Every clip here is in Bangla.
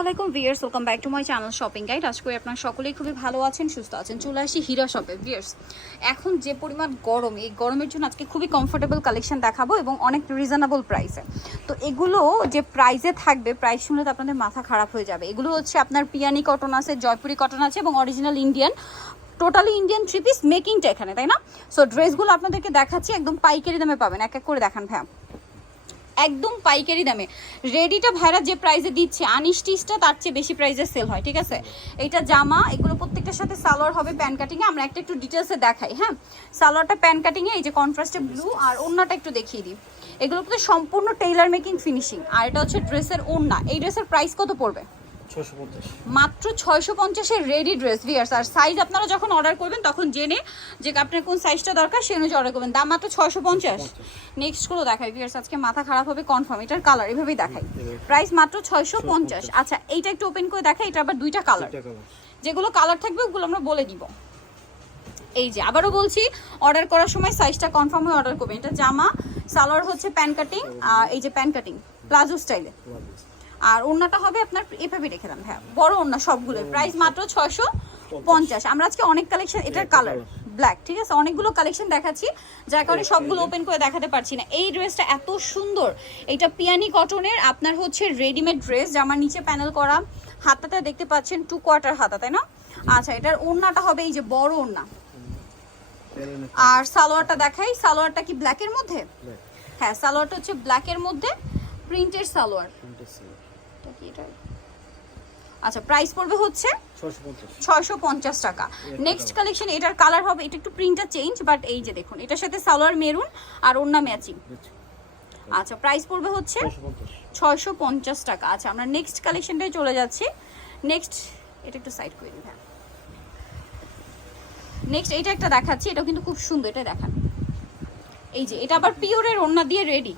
আসসালামাইকুম viewers, welcome back to my channel shopping guide. আশা করি আপনারা সকলেই খুবই ভালো আছেন, সুস্থ আছেন। চলে আসি হীরা শপে। ভিউয়ার্স, এখন যে পরিমাণ গরম, এই গরমের জন্য আজকে খুবই কমফোর্টেবল কালেকশন দেখাবো এবং অনেক রিজনেবল প্রাইসে। তো এগুলো যে প্রাইসে থাকবে, প্রাইস শুনলে তো আপনাদের মাথা খারাপ হয়ে যাবে। এগুলো হচ্ছে আপনার পিয়ানি কটন আছে, জয়পুরি কটন আছে এবং original Indian, totally Indian three piece মেকিংটা এখানে, তাই না? সো ড্রেসগুলো আপনাদেরকে দেখাচ্ছি, একদম পাইকারি দামে পাবেন। এক এক করে দেখান ভাইয়া, একদম পাইকারি দামে। রেডিটা ভাইরা যে প্রাইসে দিচ্ছে, আনস্টিচটা তার চেয়ে বেশি প্রাইসে সেল হয়, ঠিক আছে? এইটা জামা, এগুলো প্রত্যেকটার সাথে সালোয়ার হবে প্যান কাটিংয়ে। আমরা একটা একটু ডিটেলসে দেখাই, হ্যাঁ। সালোয়ারটা প্যান কাটিংয়ে, এই যে কন্ট্রাস্টে ব্লু, আর ওড়নাটা একটু দেখিয়ে দিই। এগুলো কিন্তু সম্পূর্ণ টেইলার মেকিং ফিনিশিং। আর এটা হচ্ছে ড্রেসের ওড়না। এই ড্রেসের প্রাইস কত পড়বে? মাত্র 650-এর রেডি ড্রেস ভিউয়ার্স। আর সাইজ আপনারা যখন অর্ডার করবেন তখন জেনে যে আপনার কোন সাইজটা দরকার সেই অনুযায়ী অর্ডার করবেন। দাম মাত্র 650। নেক্সট গুলো দেখাই ভিউয়ার্স, আজকে মাথা খারাপ হবে কনফার্ম। এটার কালার এভাবেই দেখাই, প্রাইস মাত্র 650। আচ্ছা, এইটা একটু ওপেন করে দেখাই। এটা আবার দুইটা কালার, যেগুলো কালার থাকবে ওগুলো আমরা বলে দিব। এই যে আবারও বলছি, অর্ডার করার সময় সাইজটা কনফার্ম হয়ে অর্ডার করবেন। এটা জামা, সালোয়ার হচ্ছে প্যান কাটিং, আর এই যে প্যান কাটিং প্লাজো স্টাইলে, আর ওড়নাটা হবে আপনার এভাবে রেখে দেন। হ্যাঁ, বড় ওড়না সবগুলো। প্রাইস মাত্র 650। আমরা আজকে অনেক কালেকশন, এটার কালার ব্ল্যাক, ঠিক আছে? অনেকগুলো কালেকশন দেখাচ্ছি, যার কারণে সবগুলো ওপেন করে দেখাতে পারছি না। এই ড্রেসটা এত সুন্দর, এটা পিয়ানি কটনের আপনার হচ্ছে রেডিমেড ড্রেস, জামার নিচে প্যানেল করা, হাতাটা দেখতে পাচ্ছেন 2 কোয়ার্টার হাতা, তাই না? আচ্ছা, এটার ওড়নাটা হবে এই যে বড় ওড়না। আর সালোয়ারটা দেখাই, সালোয়ারটা কি ব্ল্যাকের মধ্যে? হ্যাঁ, সালোয়ারটা হচ্ছে ব্ল্যাকের মধ্যে, প্রিন্টের সালোয়ার। আচ্ছা, প্রাইস পড়বে হচ্ছে 650 টাকা। নেক্সট কালেকশন, এটার কালার হবে, এটা একটু প্রিন্টটা চেঞ্জ, বাট এই যে দেখুন, এটার সাথে সালোয়ার মেরুন আর ওড়না ম্যাচিং। আচ্ছা, প্রাইস পড়বে হচ্ছে 650 টাকা। আচ্ছা, আমরা নেক্সট কালেকশনটায় চলে যাচ্ছি। নেক্সট, এটা একটু সাইড করে দিন। নেক্সট এইটা একটা দেখাচ্ছি, এটা কিন্তু খুব সুন্দর, এটা দেখান। এই যে এটা আবার পিওরের ওড়না দিয়ে রেডি।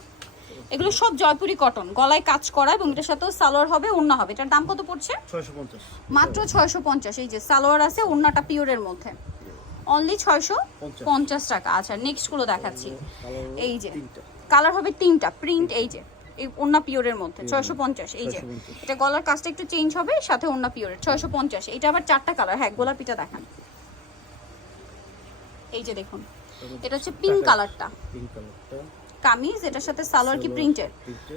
এগুলো সব জয়পুরি কটন, গলায় কাজ করা, এবং এটার সাথেও সালোয়ার হবে, ওড়না হবে। এটার দাম কত পড়ছে? 650, মাত্র 650। এই যে সালোয়ার আছে, ওড়নাটা পিওরের মধ্যে, অনলি 650 টাকা। আচ্ছা, নেক্সট গুলো দেখাচ্ছি। এই যে কালার হবে তিনটা, প্রিন্ট, এই যে এই ওড়না পিওরের মধ্যে 650। এই যে এটা গলার কাজটা একটু চেঞ্জ হবে, সাথে ওড়না পিওরের 650। এটা আবার চারটা কালার। হ্যাঁ, গোলাপিটা দেখান। এই যে দেখুন, এটা হচ্ছে পিঙ্ক কালারটা, কামিজ, এটার সাথে সালোয়ার কি প্রিন্টের।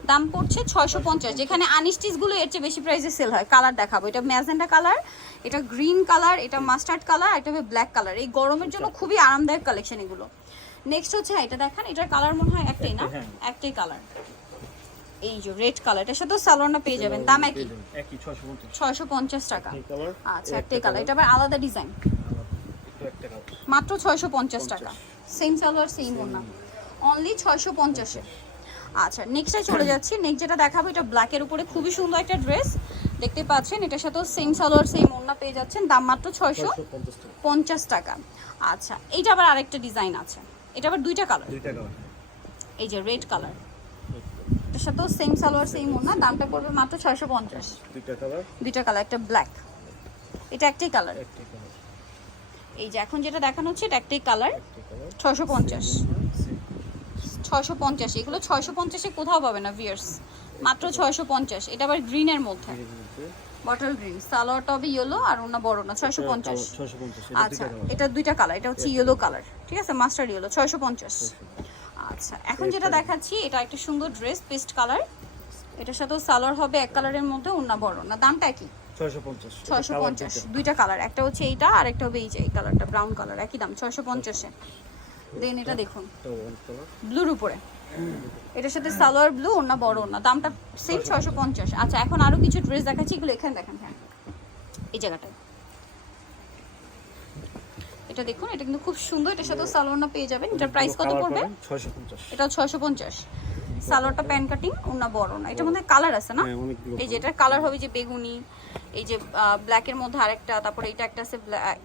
দাম পড়ছে 650। যেখানে আনস্টিচ গুলো এর চেয়ে বেশি প্রাইসে সেল হয়। কালার দেখাবো, এটা ম্যাজেন্টা কালার, এটা গ্রিন কালার, এটা মাস্টার্ড কালার, এটা হবে ব্ল্যাক কালার। এই গরমের জন্য খুবই আরামদায়ক কালেকশন এগুলো। নেক্সট হচ্ছে এটা দেখান, এটার কালার মনে হয় একটাই, না? একটাই কালার, এই যে রেড কালার। এটার সাথে সালোয়ারটা পেয়ে যাবেন, দাম একই 650 টাকা। আচ্ছা, একটাই কালার, এটা আবার আলাদা ডিজাইন, মাত্র 650 টাকা। সেম সালোয়ার, সেম ওড়না, অনলি 650-এ। আচ্ছা, নেক্সটে চলে যাচ্ছি। নেক্সট যেটা দেখাবো, এটা ব্ল্যাকের উপরে খুবই সুন্দর একটা ড্রেস, দেখতে পাচ্ছেন। এটার সাথেও সেম সালোয়ার, সেম ওড়না পেয়ে যাচ্ছেন, দাম মাত্র 650 টাকা। আচ্ছা, এইটা আবার আরেকটা ডিজাইন আছে, এটা আবার দুইটা কালার। এই যে রেড কালার, এটার সাথেও সেম সালোয়ার, সেম ওড়না, দামটা পড়বে মাত্র 650। দুইটা কালার, একটা ব্ল্যাক, এটা একটাই কালার। এই যে এখন যেটা দেখানো হচ্ছে, এটা একটাই কালার, 650। এগুলো 650-এ কোথাও পাবে না ভিউয়ার্স, মাত্র 650। এটা আবার গ্রিনের মধ্যে, বটল গ্রিন, সালোয়ারটা হবে ইয়েলো আর ওনা বড় না, 650। আচ্ছা, এটা দুইটা কালার, এটা হচ্ছে ইয়েলো কালার, ঠিক আছে, মাস্টার্ড ইয়েলো, 650। আচ্ছা, এখন যেটা দেখাচ্ছি, এটা একটা সুন্দর ড্রেস, পেস্ট কালার, এটার সাথেও সালোয়ার হবে এক কালারের মধ্যে, ওনা বড় না, দামটা কি? 650। দুইটা কালার, একটা হচ্ছে এইটা আর একটা হবে এই যে এই কালারটা, ব্রাউন কালার, একই দাম 650-এ। দেন এটা দেখুন, ব্লুর উপরে, এটার সাথে সালোয়ার ব্লু, ওড়না বড় ওড়না, দামটা সেম 650। আচ্ছা, এখন আরো কিছু ড্রেস দেখাচ্ছি, এগুলো এখানে দেখেন। হ্যাঁ, এই জায়গাটায় এটা দেখুন, এটা কিন্তু খুব সুন্দর, এটার সাথে সালোয়ারটা পেয়ে যাবেন। এটার প্রাইস কত পড়বে? 650। এটা 650। সালোয়ারটা প্যান কাটিং, ওড়না বড় না। এটার মধ্যে কালার আছে না? এই যে এটার কালার হবে যে বেগুনি, এই যে ব্ল্যাকের মধ্যে আরেকটা, তারপরে এটা একটা আছে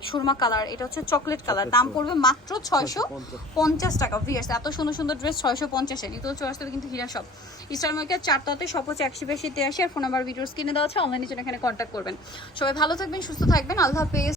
সুরমা কালার, এটা হচ্ছে চকলেট কালার। দাম পড়বে মাত্র 650 টাকা। ভিউয়ার্স, এত সুন্দর সুন্দর ড্রেস 650-এ নিতে চলে আসতে হবে কিন্তু হীরা শপ, ইস্টার মার্কেট 4টাতে, শপ হচ্ছে 182-83। আর ফোন নাম্বার ভিডিওস কিনে দেওয়া আছে, অনলাইনে জন্য এখানে কন্ট্যাক্ট করবেন। সবাই ভালো থাকবেন, সুস্থ থাকবেন, আল্লাহ হাফেজ।